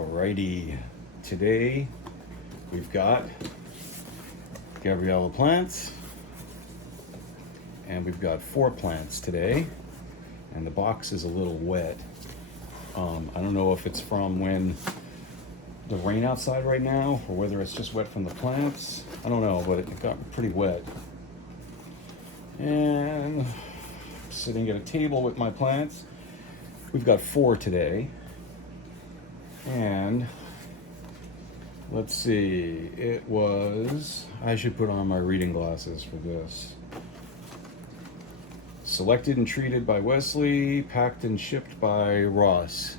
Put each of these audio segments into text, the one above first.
Alrighty, today we've got Gabriella Plants, and we've got 4 plants today, and the box is a little wet. I don't know if it's from when the rain outside right now, or whether it's just wet from the plants. I don't know, but it got pretty wet. And sitting at a table with my plants. We've got 4 today. And let's see, it was, I should put on my reading glasses for this. Selected and treated by Wesley, packed and shipped by Ross.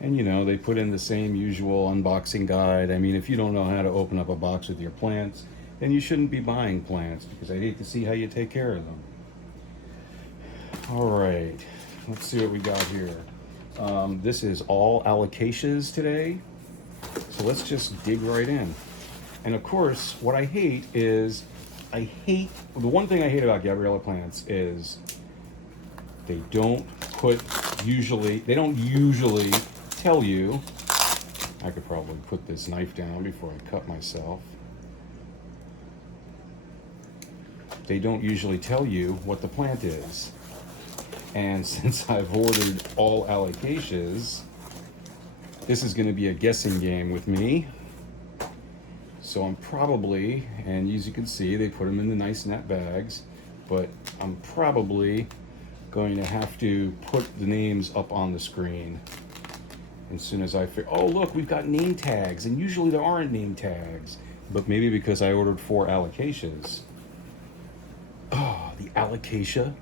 And you know, they put in the same usual unboxing guide. I mean, if you don't know how to open up a box with your plants, then you shouldn't be buying plants, because I hate to see how you take care of them. All right, let's see what we got here. This is all Alocasias today, so let's just dig right in. And of course, what I hate is, the one thing I hate about Gabriella Plants is they don't usually tell you, I could probably put this knife down before I cut myself. They don't usually tell you what the plant is. And since I've ordered all Alocasias, this is going to be a guessing game with me. So I'm probably, and as you can see, they put them in the nice net bags, but I'm probably going to have to put the names up on the screen as soon as I figure, oh look, we've got name tags, and usually there aren't name tags, but maybe because I ordered 4 Alocasias. Oh, the Alocasia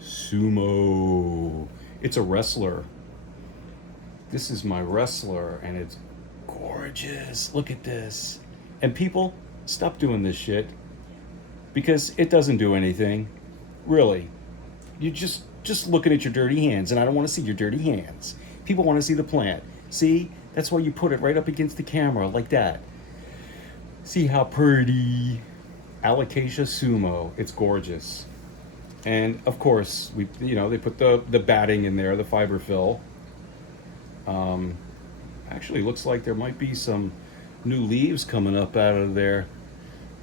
Sumo. It's a wrestler. This is my wrestler, and it's gorgeous. Look at this. And people, stop doing this shit, because it doesn't do anything. Really. You just looking at your dirty hands, and I don't want to see your dirty hands. People want to see the plant. See? That's why you put it right up against the camera like that. See how pretty. Alocasia Sumo. It's gorgeous. And of course, they put the batting in there, the fiber fill. Actually, looks like there might be some new leaves coming up out of there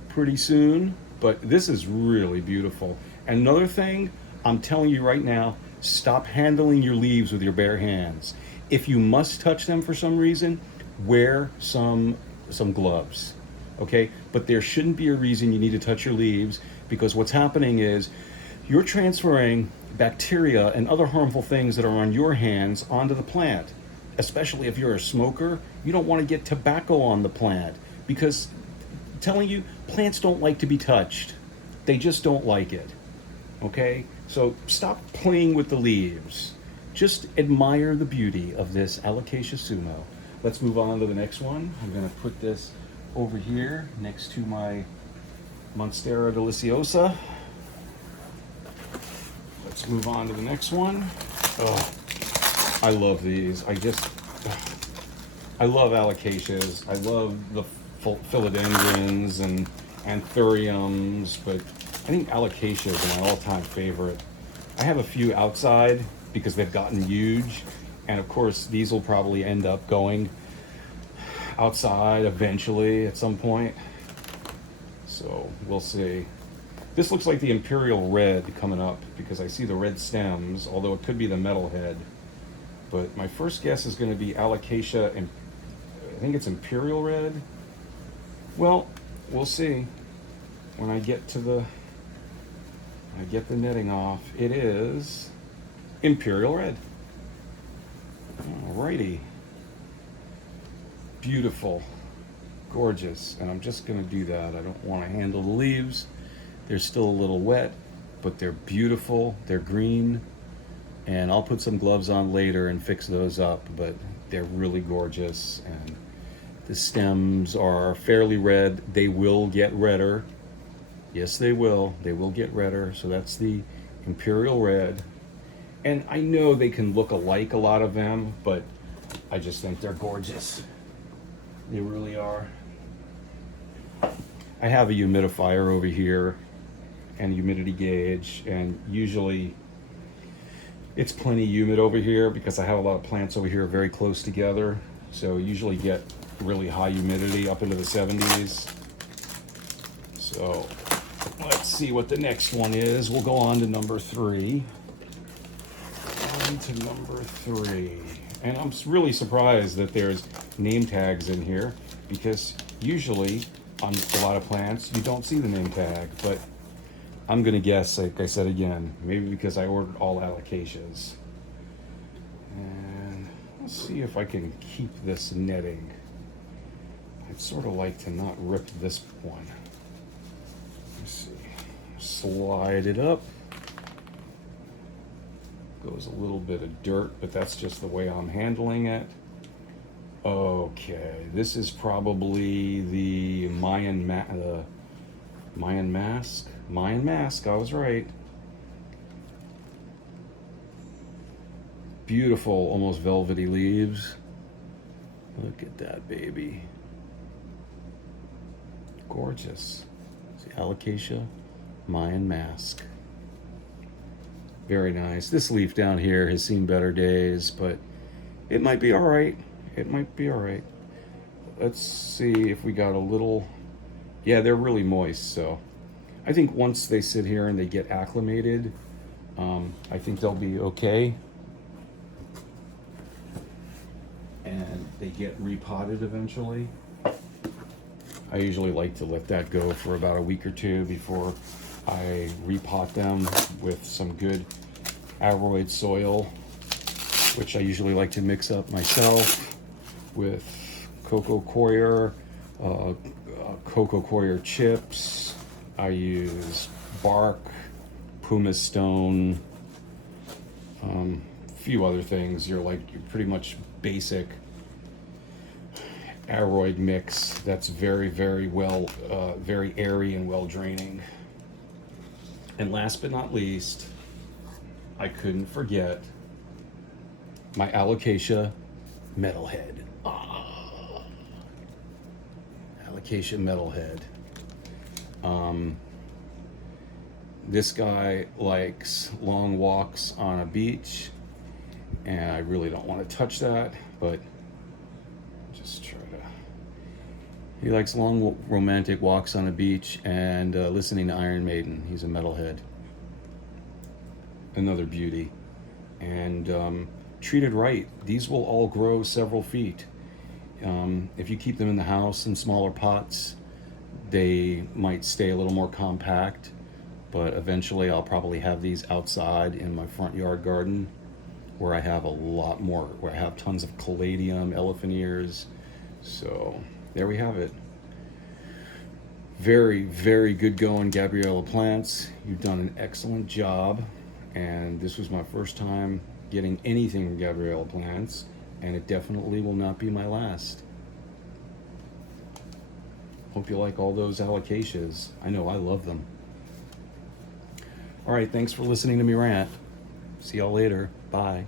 pretty soon. But this is really beautiful. And another thing, I'm telling you right now, stop handling your leaves with your bare hands. If you must touch them for some reason, wear some gloves. Okay? But there shouldn't be a reason you need to touch your leaves, because what's happening is you're transferring bacteria and other harmful things that are on your hands onto the plant. Especially if you're a smoker, you don't want to get tobacco on the plant, because I'm telling you, plants don't like to be touched. They just don't like it. Okay? So stop playing with the leaves. Just admire the beauty of this Alocasia Sumo. Let's move on to the next one. I'm going to put this over here next to my Monstera deliciosa. Let's move on to the next one. Oh, I love these. I love Alocasias. I love the philodendrons and anthuriums, but I think Alocasia is my all-time favorite. I have a few outside because they've gotten huge, and of course these will probably end up going outside eventually at some point. So we'll see. This looks like the Imperial Red coming up, because I see the red stems, although it could be the Metalhead. But my first guess is going to be Alocasia, and I think it's Imperial Red. Well, we'll see when I get the netting off. It is Imperial Red. Alrighty. Beautiful. Gorgeous. And I'm just going to do that. I don't want to handle the leaves. They're still a little wet, but they're beautiful. They're green. And I'll put some gloves on later and fix those up, but they're really gorgeous. And the stems are fairly red. They will get redder. Yes, they will. They will get redder. So that's the Imperial Red. And I know they can look alike, a lot of them, but I just think they're gorgeous. They really are. I have a humidifier over here and a humidity gauge, and usually It's plenty humid over here because I have a lot of plants over here very close together. So usually get really high humidity up into the 70s. So let's see what the next one is. We'll go on to number 3. On to number 3. And I'm really surprised that there's name tags in here because usually on a lot of plants you don't see the name tag, but I'm gonna guess, like I said again, maybe because I ordered all Alocasias. And let's see if I can keep this netting. I'd sort of like to not rip this one. Let's see. Slide it up. Goes a little bit of dirt, but that's just the way I'm handling it. Okay, this is probably the Mayan Mask. Mayan Mask, I was right. Beautiful, almost velvety leaves. Look at that baby. Gorgeous. See, Alocasia, Mayan Mask. Very nice. This leaf down here has seen better days, but it might be all right. It might be all right. Let's see if we got a little... Yeah, they're really moist, so I think once they sit here and they get acclimated, I think they'll be okay. And they get repotted eventually. I usually like to let that go for about a week or two before I repot them with some good aroid soil, which I usually like to mix up myself with cocoa coir, cocoa coir chips. I use bark, pumice stone, a few other things. Your pretty much basic aroid mix that's very, very well, very airy and well draining. And last but not least, I couldn't forget my Alocasia Metalhead. Alocasia Metalhead. This guy likes long walks on a beach, and I really don't want to touch that, but just try to... He likes long romantic walks on a beach and listening to Iron Maiden. He's a metalhead. Another beauty. And treated right, these will all grow several feet. If you keep them in the house in smaller pots, they might stay a little more compact, but eventually I'll probably have these outside in my front yard garden where I have a lot more, where I have tons of caladium, elephant ears. So there we have it. Very, very good going, Gabriella Plants. You've done an excellent job. And this was my first time getting anything from Gabriella Plants, and it definitely will not be my last. Hope you like all those Alocasias. I know I love them. All right, thanks for listening to me rant. See y'all later. Bye.